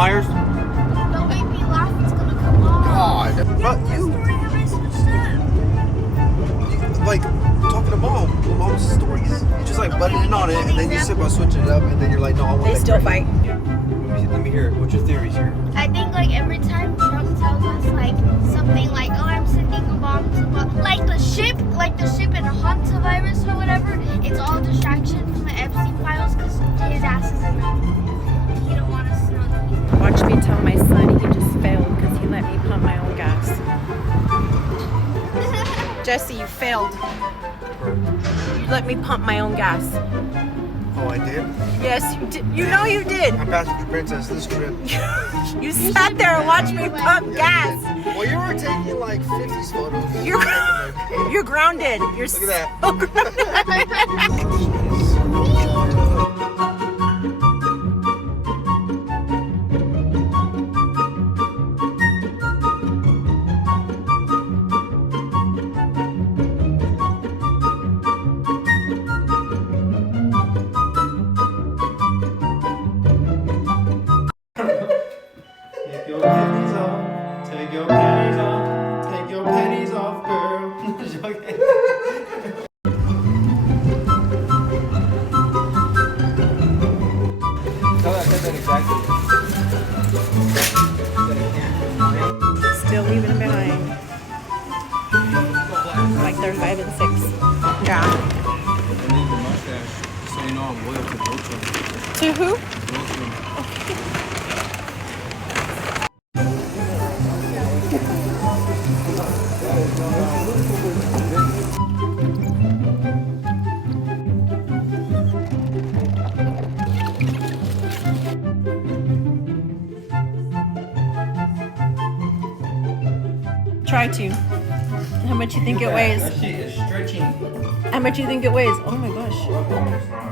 Myers? Don't make me laugh, it's gonna come off. God. But you, like, talking to mom. Mom's stories. You just like butted in on it, and then you sit by switching it up, and then you're like, no, I want They that still credit. fight. Let me hear it. What's your theories here? I think like every time Trump tells us like something like, oh, I'm sending a bomb to like the ship in a hantavirus or whatever, it's all distraction from the Epstein files because his ass is in them. He don't want us to know that he's Watch me tell my son he just failed because he let me pump my own gas. Jesse, you failed. You let me pump my own gas. Oh, I did? Yes, you did. You know you did. I'm passenger princess this trip. You sat there and watched me pump gas. Well, you were taking like 50s photos. You're grounded. You're Look at that. so Take your panties off. Take your panties off. Take your panties off, girl. Joking. Tell that exactly. Still leaving them behind. Like they're 5 and 6. Yeah. I need your mustache. So you know I'm loyal to Rocha. To who? Rocha. Try to. How much you think it weighs? That shit is stretching. How much you think it weighs? Oh my gosh.